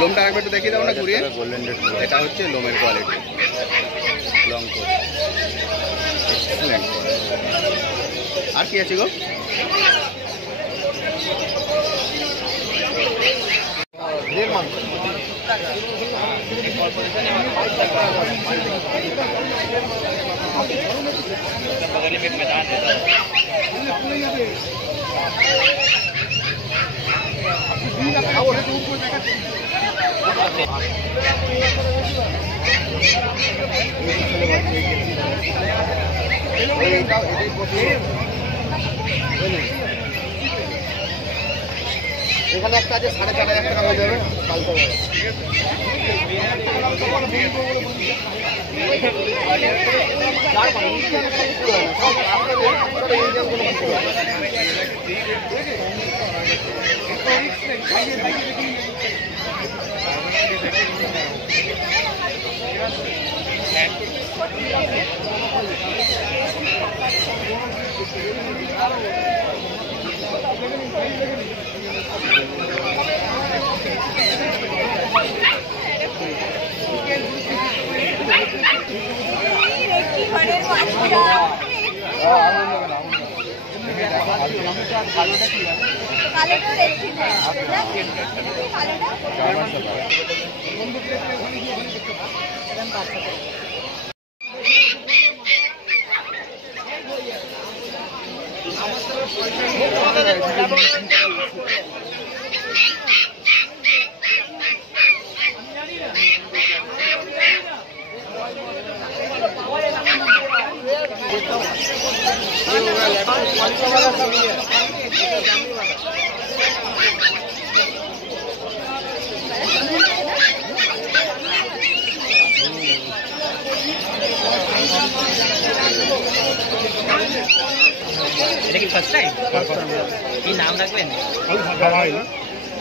লোমটা একবার একটু দেখিয়ে দাও না ঘুরিয়ে। গোল্ডেন রেট্রিভার, এটা হচ্ছে লোমের কোয়ালিটি, লং কোট, এক্সেলেন্ট। আর কি আছে গো? এখানে একটা আছে 4,500 টাকা হয়ে যাবে কালকে। এটা কি ফার্স্ট টাইম? কি নাম রাখবেন?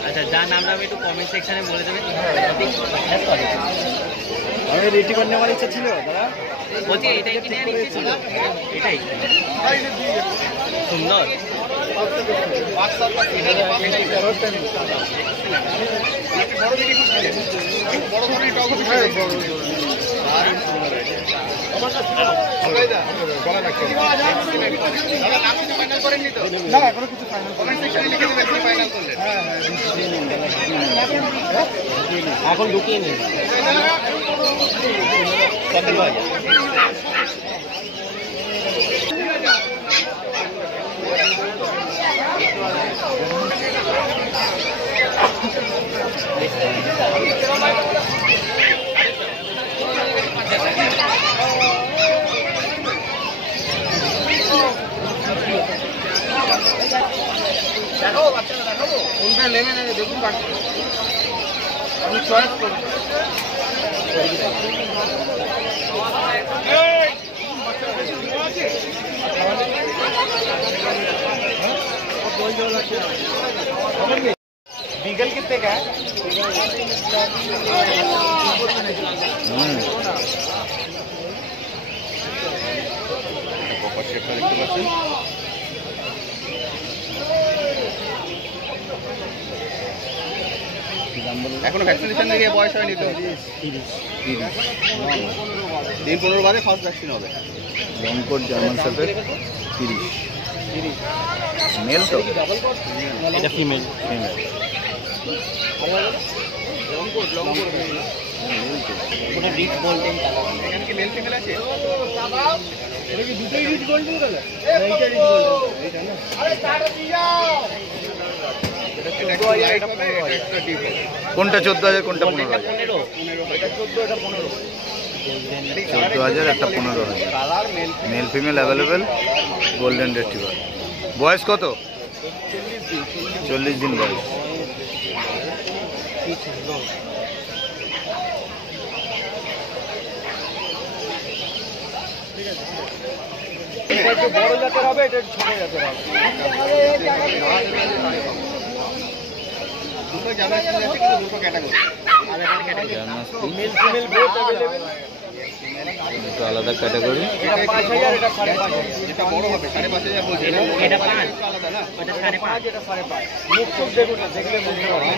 আচ্ছা, যার নাম রাখবে একটু কমেন্ট সেকশনে বলে দেবেন। আমি রেটিভার নেওয়ার ইচ্ছা ছিল দাদা, বলছি এটাই কি নেওয়ার ইচ্ছে ছিল? এটাই সুন্দর। এখন ঢুকিয়ে নিন। দেখো বাচ্চারা, দেখো কোনটা নেবেন দেখুন, আমি চয়েস করব। बीगल कितने का है? এখনো ভ্যাকসিনেশন নিয়ে বয়স হয়নি তো? 3-15 বাদে ফার্স্ট ভ্যাকসিন হবে। লংকোট জার্মান শেফার্ড 30 মেল তো, এটা ফিমেল। ফিমেল ওটা রিচ গোল্ডেন কালার। এখানে কি মেল ফিমেল আছে? এটা কি দুটোই রিচ গোল্ডেন কালার? এইটা রিচ গোল্ডেন, এইটা না। আরে স্টার্ট দিয়ে যাও। কোনটা 14,000 কোনটা 15,000? 14,000 একটা 15,000। Male female available, golden retriever. বয়স কত? 40 দিন বয়স। এটা একটু বড় জাতের হবে, এটা একটু ছোট জাতের হবে। দুটো জামার স্কুল আছে, কিন্তু দুটো ক্যাটাগরি। আর এখানে category mail female both available. একটু আলাদা ক্যাটাগরি। এটা 5000, এটা 5500। যেটা বড় হবে 5500 বলছে, এটা 5 আলাদা না? ওটা 5.5 এটা 5.5। মুখ চোখ দেখুন না, দেখলে বুঝতে পারবেন।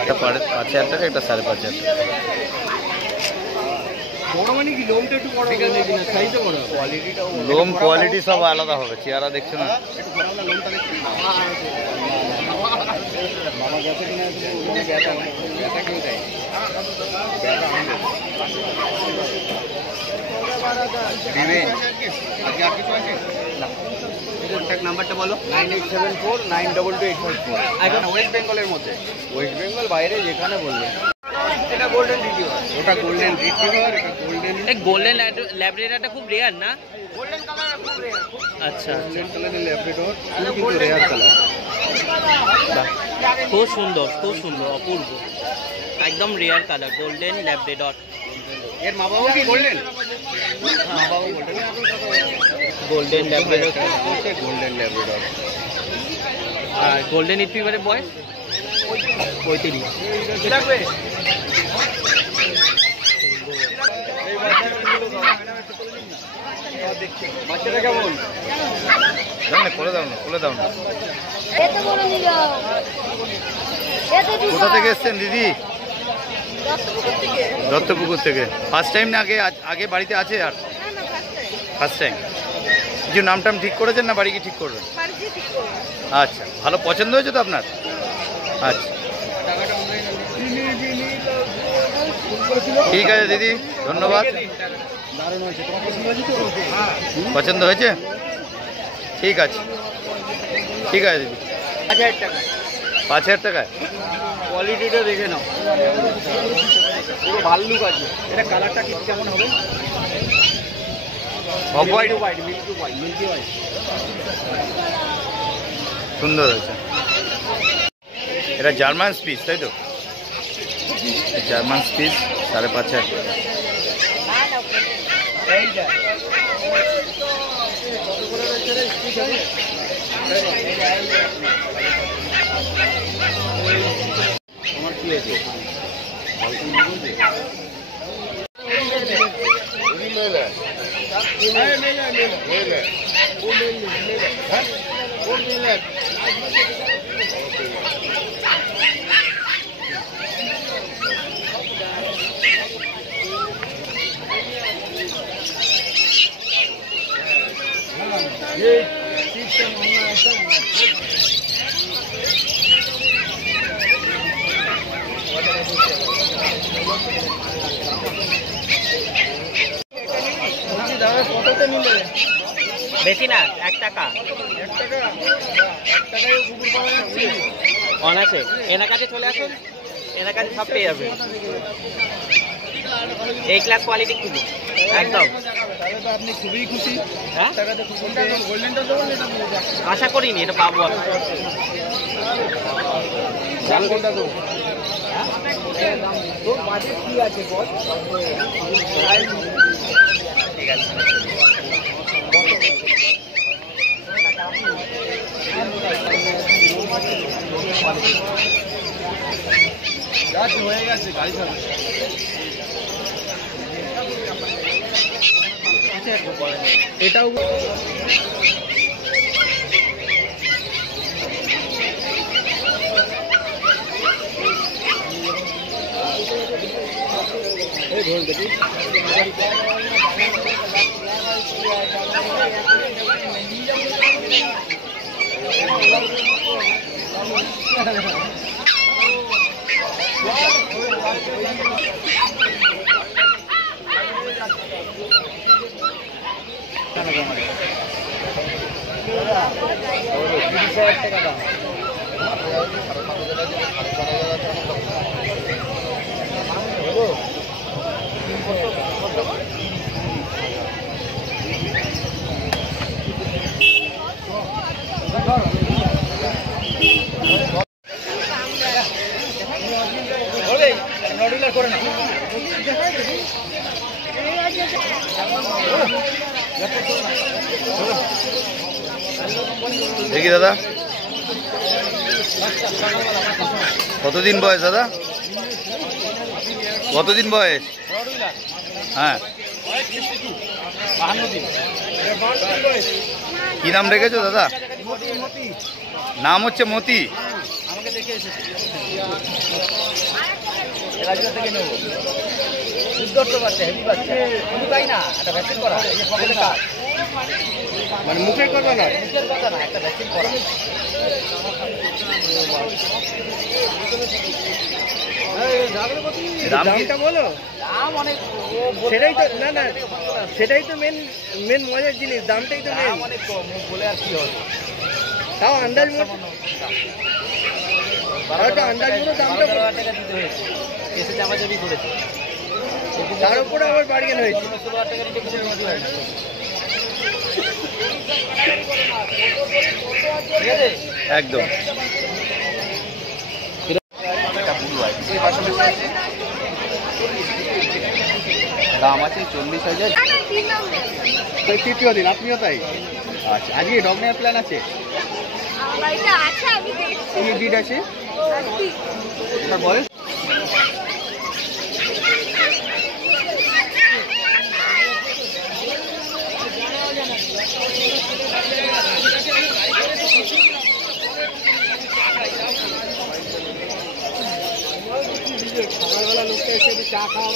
একটা 5000 টাকা, একটা 5500 টাকা। বড় মানে কি লোমটা একটু বড় হবে কিনা, সাইজও বড় হবে। কোয়ালিটিটাও লোম কোয়ালিটি সব আলাদা হবে, চেহারা দেখছো না? একটু ঘোরাও না, লোমটা দেখছি। মামা গেছে কিনা একটু কোনো ব্যথা নাই, ব্যথা কেউ দেয় ব্যথা আমাদের দিবেন। আজকে আর কিছু আছে না? কন্ট্যাক্ট নাম্বারটা বলো। 9874922854। এখন ওয়েস্ট বেঙ্গলের মধ্যে, ওয়েস্ট বেঙ্গল বাইরে যেখানে বলবেন। এটা গোল্ডেন রিট্রিভার। ওটা গোল্ডেন রিট্রিভার, এটা গোল্ডেন এই গোল্ডেন ল্যাব্রাডরটা খুব রেয়ার না? গোল্ডেন কালার খুব রেয়ার। আচ্ছা আচ্ছা, কালারের ল্যাব্রাডর, কিন্তু রেয়ার কালার। বাহ, খুব সুন্দর, খুব সুন্দর, অপূর্ব, একদম রেয়ার কালার, গোল্ডেন ল্যাব্রাডর। এর মা বাবা কি গোল্ডেন? মা বাবা golden, golden labrador. Golden labrador. আর গোল্ডেন রিট্রিভারের বয়স 35। লাগবে। বাচ্চাটা কেমন? দাও না, খুলে দাও না, খুলে দাও না। এত বড় নিল এত কোথা থেকে এসছেন দিদি? দত্তপুকুর থেকে দত্তপুকুর থেকে। ফার্স্ট টাইম না আগে আগে বাড়িতে আছে? আর না না ফার্স্ট টাইম। কিছু নাম টাম ঠিক করেছেন না বাড়ি কি ঠিক করবেন? বাড়িতে ঠিক করবো। আচ্ছা, ভালো পছন্দ হয়েছে তো আপনার? আচ্ছা, ঠিক আছে দিদি, ধন্যবাদ। দারুণ হয়েছে। তোমার পছন্দ হয়েছে তো? পছন্দ হয়েছে? ঠিক আছে, ঠিক আছে দিদি। 5000 টাকা। 5000 টাকায়? কোয়ালিটিটা দেখে নাও, পুরো ভাল্লুক আছে। এটা কালারটা কি কেমন হবে? Off white, white, milky white, milky white. সুন্দর হয়েছে। এটা জার্মান স্পিচ তাই তো? জার্মান স্পিচ 5500 টাকা। এইটা কত করে রয়েছে রে স্পিচ আছে? আমার কি আছে? দাদা কততে নিলে? বেশি না, 1 টাকা 1 টাকা? 1 টাকায় কুকুর পাওয়া যাচ্ছে? অনাসে। এনার কাছে চলে আসুন, এনার কাছে সব পেয়ে যাবে। এই ক্লাস কোয়ালিটি খুবই একদম। তাহলে তো আপনি খুবই খুশি। হ্যাঁ, টাকাতে কুকুরটা গোল্ডেনটা দেবেন, এটা বলবো। আশা করিনি এটা পাবো আমি। দাম কোনটা দেবো? তোর বাজেট কি আছে বল? ঠিক আছে। হয়ে গেছে, গাড়ি যাবে। এটাও এই ধরুন দেখি। টাকা দাম। নডুলার করে না। দেখি দাদা, কতদিন বয়স দাদা? কতদিন বয়স? হ্যাঁ, কি নাম রেখেছো দাদা? নাম হচ্ছে মতি। আমাকে দেখে এসেছে রাজা থেকে নেব দুধ বাচ্চা হেভি বাচ্চা আমি পাই না একটা ভ্যাকসিন করা এই যে পকেটে কাজ মানে মুখের কথা নয়, মুখের কথা না একটা ভ্যাকসিন করা দামটা বলো। দাম অনেক সেটাই তো না না সেটাই তো মেন মজার জিনিস, দামটাই তো মেন। দাম অনেক কম বলে আর কি হবে তাও আন্দাজ মতো আন্দাজ মতো দামটা 12,000 টাকা দিতে হয়েছে এসে চাপাচাপি করেছে তার উপরে আবার বার্গেন হয়েছে। 16,000 টাকা নিতে কিছু মতি হয় না ঠিক আছে একদম। দাম আছে 40,000। তৃতীয় দিন আপনিও তাই? আচ্ছা, আজকে ডগ নেওয়ার প্ল্যান আছে? আমার বাড়িতে আছে, আমি দেখছি। কি ব্রিড আছে? আজকে তার বয়স? সকালবেলা লোকটা এসে চা খাওয়া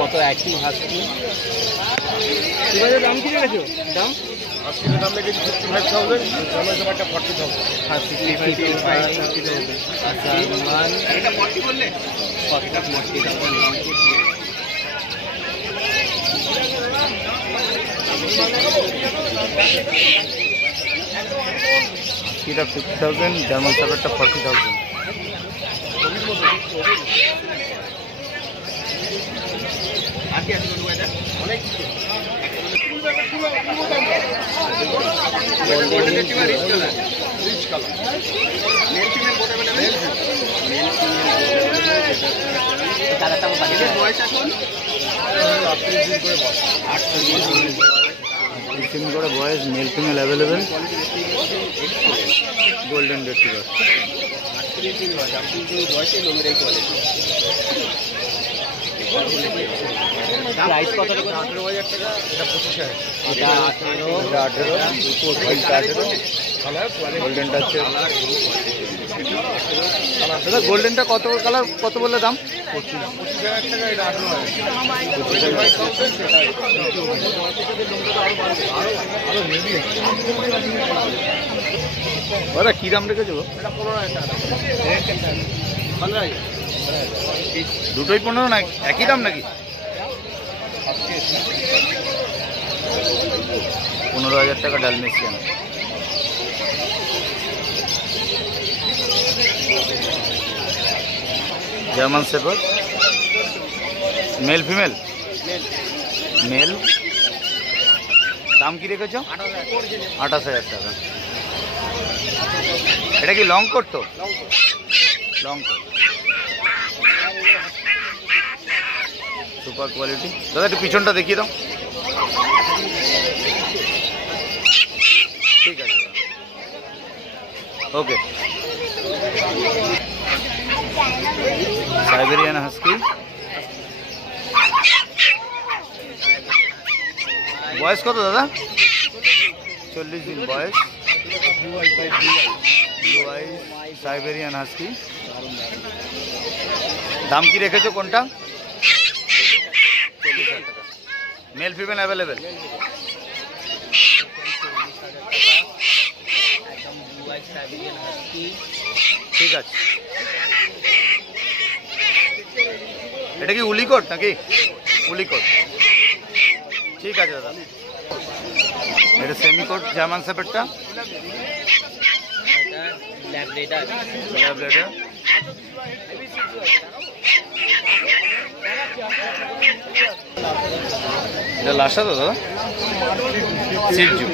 কত অ্যাক্টিভ হাসকি দাম কি রেখেছো? দাম আজকের দাম লেগেছে 55,000, জমের ব্যাপারটা 40,000। আচ্ছা মান এটা 40 বললে? কতটা মস্তি এটা 50,000, জার্মান শেফার্ডটা 40,000। আর কি আছে বলবো এটা? অনেক কিছু। Golden retriever rich colour. Rich colour. Male female both available? Male female. কালারটা আমার বাকি এদের বয়স এখন 38 দিন করে বয়স। 38 দিন করে বয়স, male female available. Golden retriever. 38 দিন বয়স। 38 দিন বয়সে লোমের এই কোয়ালিটি। প্রাইস কত টাকা? 18,000 টাকা, এটা 25,000। এটা 18 এটা 18, গোল্ডেনটা হচ্ছে দাদা। গোল্ডেনটা কত কালার, কত বললে দাম? 25,000 টাকা, এটা 18,000। দাদা কি দাম রেখেছো? এটা 15,000 টাকা। রেট কেমন? 15,000। দুটোই 15 না একই দাম নাকি? 15,000 টাকা Dalmatian. German shepherd male female? Male. দাম কি রেখেছো? 28,000 টাকা। এটা কি লং কোট? তো লং কোট, সুপার কোয়ালিটি। দাদা একটু পিছনটা দেখিয়ে দাও। ঠিক আছে, ওকে। সাইবেরিয়ান হাস্কি, বয়স কত দাদা? 40 দিন বয়স, ব্লু আই সাইবেরিয়ান হাস্কি। দাম কি রেখেছো কোনটা? 40,000 টাকা। Male female available? একদম ব্লু আই সাইবেরিয়ান হাস্কি। ঠিক আছে। এটা কি উলিকট নাকি? উলিকট। ঠিক আছে দাদা। এটা সেমিকোট জার্মান শেপার্ডটা, এটা ল্যাবরেটর। ল্যাবরেটর। এটা লাসা তো দাদা? সিরজু।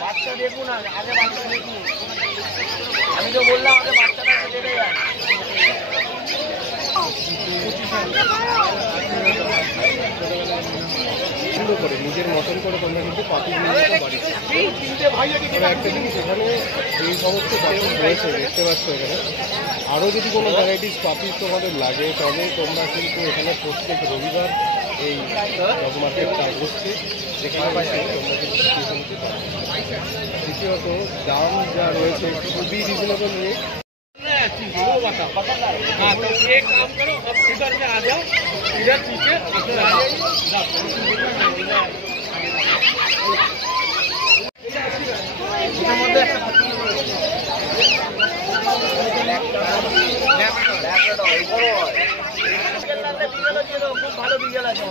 বাচ্চা দেখুন আগে বাচ্চা দেখুন, আমি তো বললাম আগে বাচ্চাটা দেখে যান। সুন্দর করে নিজের মতন করে তোমরা কিন্তু পাখি একটা জিনিস এখানে এই সমস্ত পাখি রয়েছে দেখতে পাচ্ছ এখানে। আরও যদি কোনো ভ্যারাইটিস পাখি তোমাদের লাগে তবে তোমরা কিন্তু এখানে প্রত্যেক রবিবার এই ডগ মার্কেটটা বসছে, যেখানে তোমরা কিন্তু নিতে পারো। দ্বিতীয়ত দাম যা রয়েছে খুবই রিজনেবল রেট। हाँ तो एक काम करो, अब इधर में आ जाओ, इधर पीछे খুব ভালো বিকেল আছে।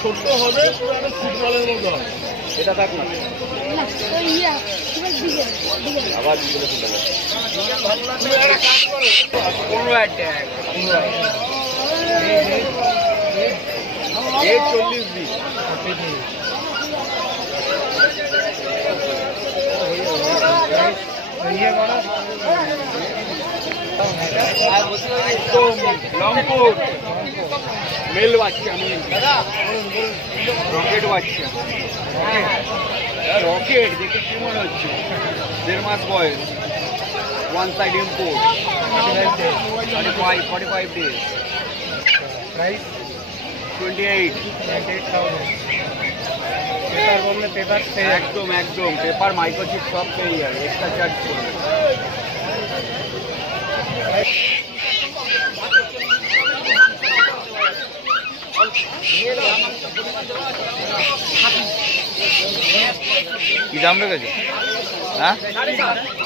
ছোট্ট হবে ফুটবলের মতো হবে, এটা থাক না আবার বিকেলে ফুটে যাবে। 40 দিন লংপুর মেল বাচ্চা, রকেট বাচ্চা, রকেট দেখে কি মনে হচ্ছে? 1.5 মাস বয়স, one side import, 45 days, price 28,000। Paper বললে পেপার একদম পেপার মাইক্রোচিপ সব পেয়ে যাবে, এক্সট্রা চার্জ করবে। কি দাম রেখেছো? হ্যাঁ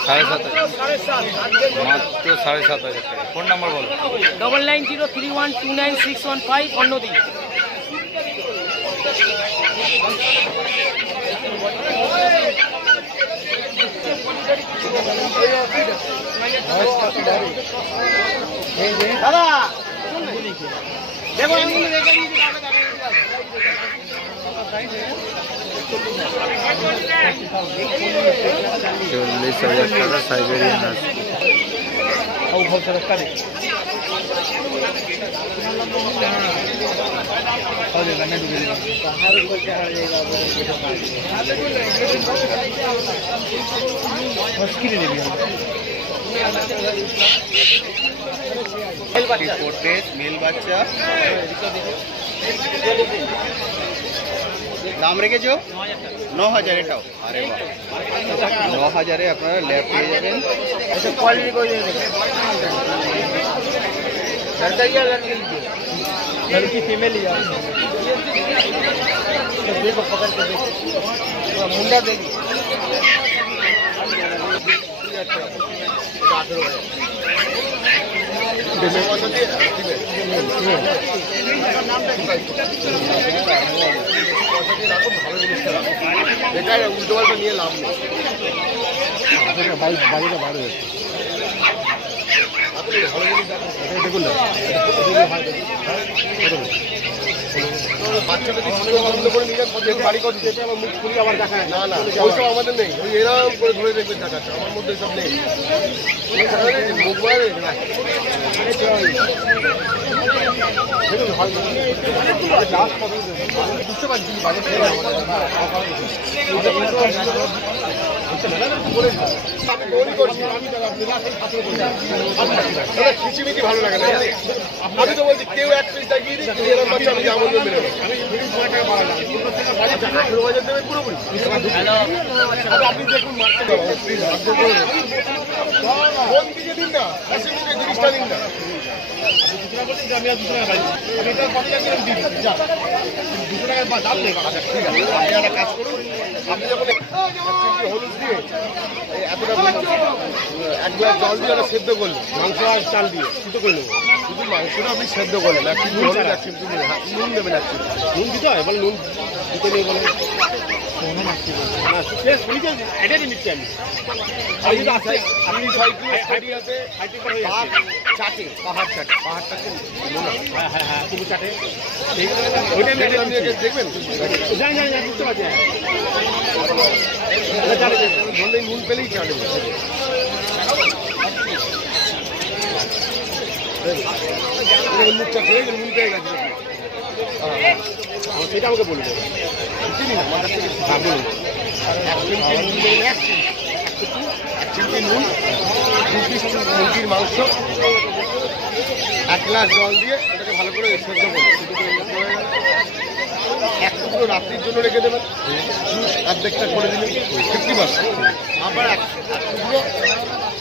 7,500, মাত্র 7,500 টাকা। ফোন নাম্বার বলো। 9903129615 অন্যদিন। দাদা দেখো আমি রেখে দিয়েছি, 40,000 টাকা সাইবেরিয়ান হাস্কি। মেল বাচ্চা। দাম রেখেছো 9,000 এটাও। আরে বাহ, 9,000-এ আপনারা ল্যাব পেয়ে যাবেন। क्वालिटी को ये देखो, लड़का या लड़की लीजिए, लड़की फीमेल लिया तो देखो पकड़ के देखो, मुंडा देखिए উল্টো পাল্টা নিয়ে লাভ নেই। বাড়িটা ভালো হয়েছে। দেখুন না বাচ্চাটা পছন্দ করে নিলেন বাড়ি কত যেতে আমার মুখ খুলি আবার দেখায় না না ওইসব আমাদের নেই ওই এরকম করে ধরে দেখবেন দেখাচ্ছে আমার মধ্যে সব নেই মোবাইল বুঝতে পারছি খিচিমিচি ভালো লাগে না আমি তো বলছি কেউ এক পিস দেখিয়ে দিই এরকম বাচ্চা আমি যেমন মেরে দেবেন পুরোপুরি আপনি দেখুন ফোন দিকে দিন না জিনিসটা দিন না আমি আর 2 টাকা আপনি একটা কাজ করুন আপনি যখন হলুদ দিয়ে এতটা এক গ্লাস জল দিয়ে ওটা সেদ্ধ করলেন মাংস আর চাল দিয়ে শুধু করে নেবো শুধু মাংসটা আপনি সেদ্ধ করলেন এক কিন্তু হলুদ এক কিন্তু নুন দেবেন এক কিন্তু নুন দিতে হয় বলে নুন দিতে নেই বলে এটাই নিচ্ছি আমি আপনি 6 কিলো স্টাডি আছে চাটে পাহাড় চাটে হ্যাঁ পুরো চাটে ওইটা দেখবেন জানি বুঝতে পারছি ধরলে নুন পেলেই চাটে মুখটা খেয়ে নুন পেয়ে গেছে সেটা আমাকে বলে দেবে চিনি না আমার কাছ থেকে বলুন 1 চিমটি নুন 2 পিস মুরগির মাংস 1 গ্লাস জল দিয়ে ওটাকে ভালো করে সেদ্ধ করুন এক টুকরো রাত্রির জন্য রেখে দেবেন জুস অর্ধেকটা করে দিলেন 50% আবার এক টুকরো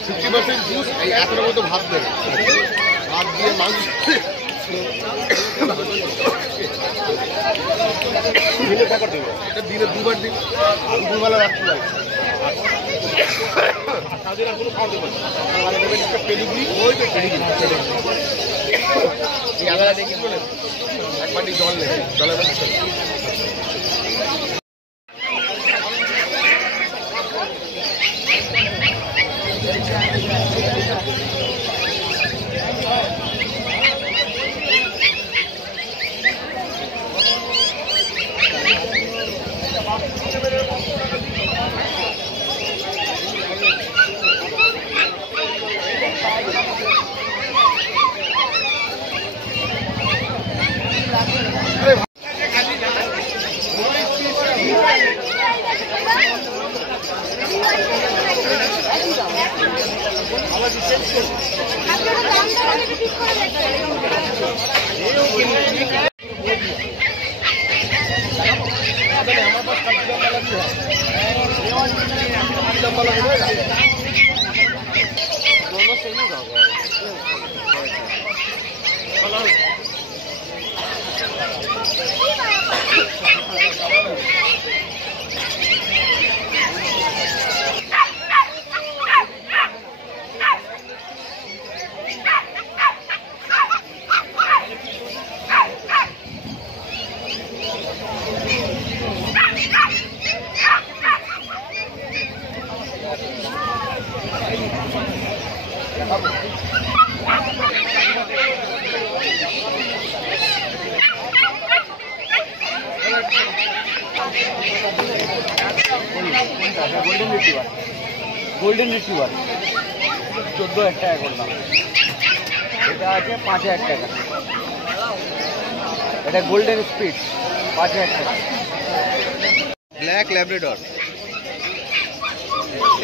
50% জুস এই এতটার মতো ভাত দেবেন ভাত দিয়ে মাংস এটা দিনে 2 বার দিন 2 বেলা রাখতে পারি সারাদিন আর কোনো খাওয়া দেবেন পেডিগ্রি ওই তো পেডিগ্রি এই আলাদা দেখি বলেন এক বাটি জল নেবে জলের মধ্যে গোল্ডেন রিট্রিভার 14,000 টাকা করলাম, এটা আছে 5,000 টাকা, এটা গোল্ডেন স্পিড 5,000 টাকা। ব্ল্যাক ল্যাব্রাডর,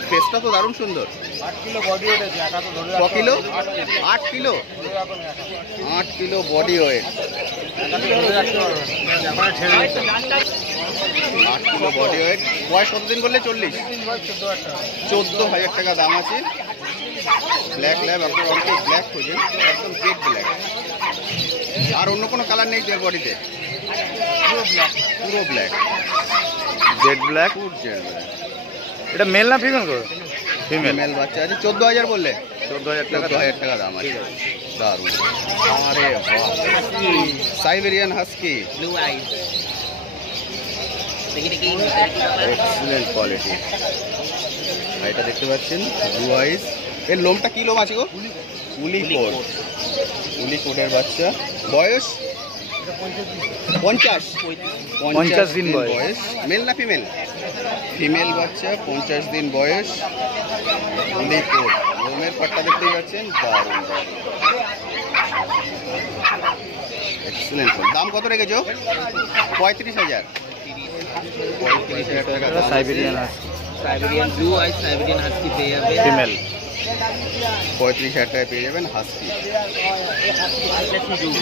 ফেসটা তো দারুণ সুন্দর। 8 কিলো বডি ওয়েট আছে, একা তো ধরে ক kilo? 8 kilo, 8 kilo body weight, 8 kilo body weight. বয়স কতদিন করলে? 40। 14,000 টাকা দাম আছে। ব্ল্যাক ল্যাব, আপনার অনেকেই ব্ল্যাক খোঁজেন, একদম জেড ব্ল্যাক। আর অন্য কোনো কালার নেই এর বডিতে? পুরো black, jet black. Jet black. এটা মেল না ফিমেল গো? ফিমেল। মেল বাচ্চা আছে। 14,000 বললে? 14,000 টাকা। 14,000 টাকা দাম আছে। দারুণ। আরে বাহ, Siberian husky, blue eyes, excellent quality. এটা দেখতে পাচ্ছেন ব্লু আইস। এর লোমটা কি লোম আছে গো? উলিকোটের বাচ্চা, বয়স 50 দিন বয়স। মেল না ফিমেল? ফিমেল বাচ্চা, 50 দিন বয়স, উলিকোট। লোমের পাটটা দেখতেই পাচ্ছেন, দারুণ দারুণ, এক্সেলেন্ট। দাম কত রেখেছো? 35,000 টাকা দাম। Siberian blue eye Siberian husky পেয়ে যাবে ফিমেল 35,000 টাকায় পেয়ে যাবেন হাস্কি।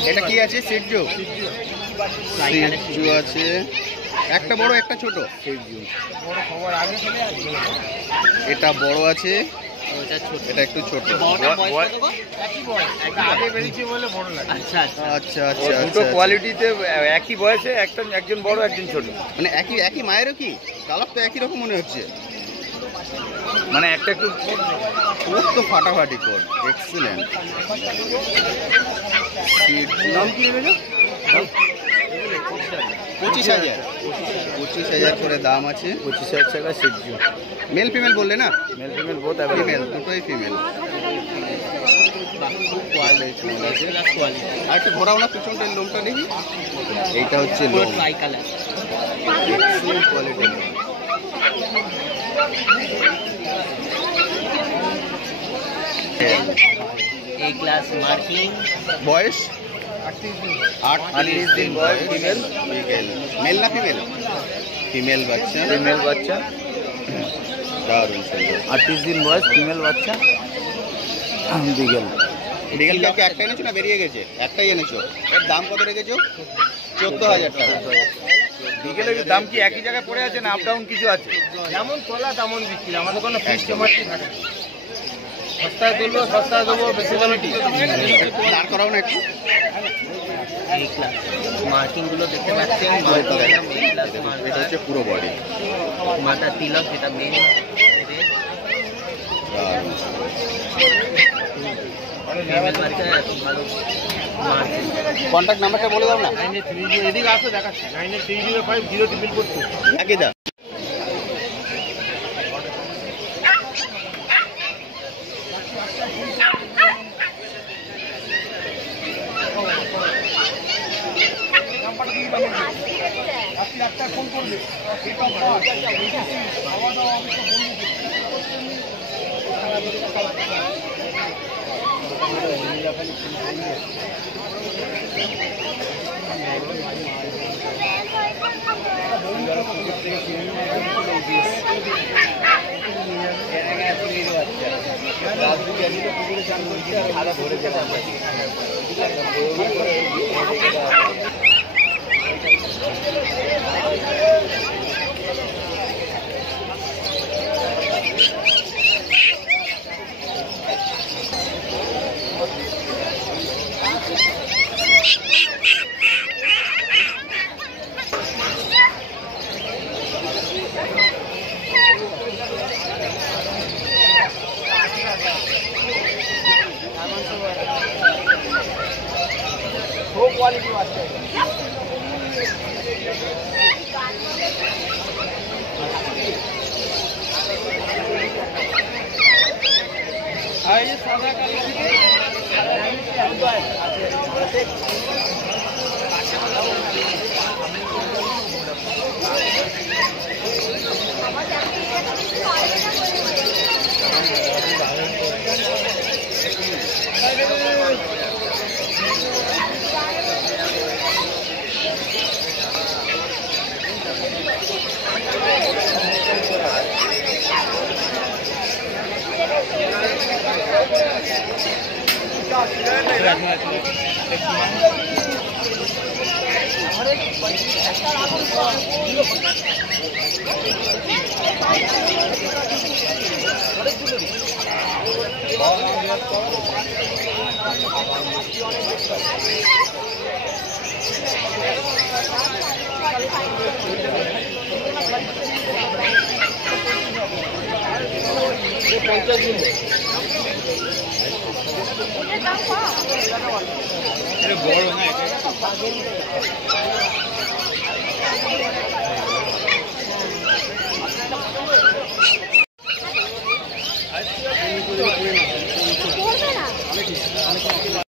এটা কি আছে? সিটজু আছে, একটা বড় একটা ছোট। এটা বড় আছে, এটা একটু ছোট। আচ্ছা আচ্ছা আচ্ছা দুটো আচ্ছা, কোয়ালিটিতে একই বয়সে একজন বড় একজন ছোট, মানে একই মায়েরও কি কালার তো একই রকম মনে হচ্ছে, মানে একটা একটু খুব তো ফাটাফাটি কোড, এক্সিলেন্ট। দাম কি নেবে? 25,000 করে দাম আছে। 25,000 টাকা সিটজু। মেল ফিমেল বললে না? মেল ফিমেল বোথ ফিমেল, দুটোই ফিমেল। আর একটু ঘোরাও না পিছনটার লোমটা দেখি। এইটা হচ্ছে লোম, ট্রাই কালার এক্সিলেন্ট কোয়ালিটি। এই ক্লাস মার্কিং, বয়স 38 দিন বয়স। ফিমেল, মেল না ফিমেল? ফিমেল বাচ্চা, ফিমেল বাচ্চা দারুণ সুন্দর। 38 দিন বয়স, ফিমেল বাচ্চা বিগেল। বিকেলকে কি একটা এনেছো না বেরিয়ে গেছে? একটাই এনেছো। এর দাম কত রেখেছো? 14,000 টাকা। বিকেলের দাম কি একই জায়গায় পড়ে আছে না আপ ডাউন কিছু আছে? যেমন তোলা তেমন বিক্রি, আমাদের কোনো ফিক্সড এমআরপি থাকে না। সস্তায় তুলবো, সস্তায় দেবো, বেশি দামে কি দাঁড় করাও না একটু। এই ক্লাস মার্কিং গুলো দেখতে পাচ্ছেন, এটা হচ্ছে পুরো বডি, মাথা তিলক, এটা মেন। কন্ট্যাক্ট নাম্বারটা বলে দাও না। 983 এদিকে আসো দেখাচ্ছি, 98305 একই দা। ফোন করবে। क्वालिटी वास्ते ये सादा বড় না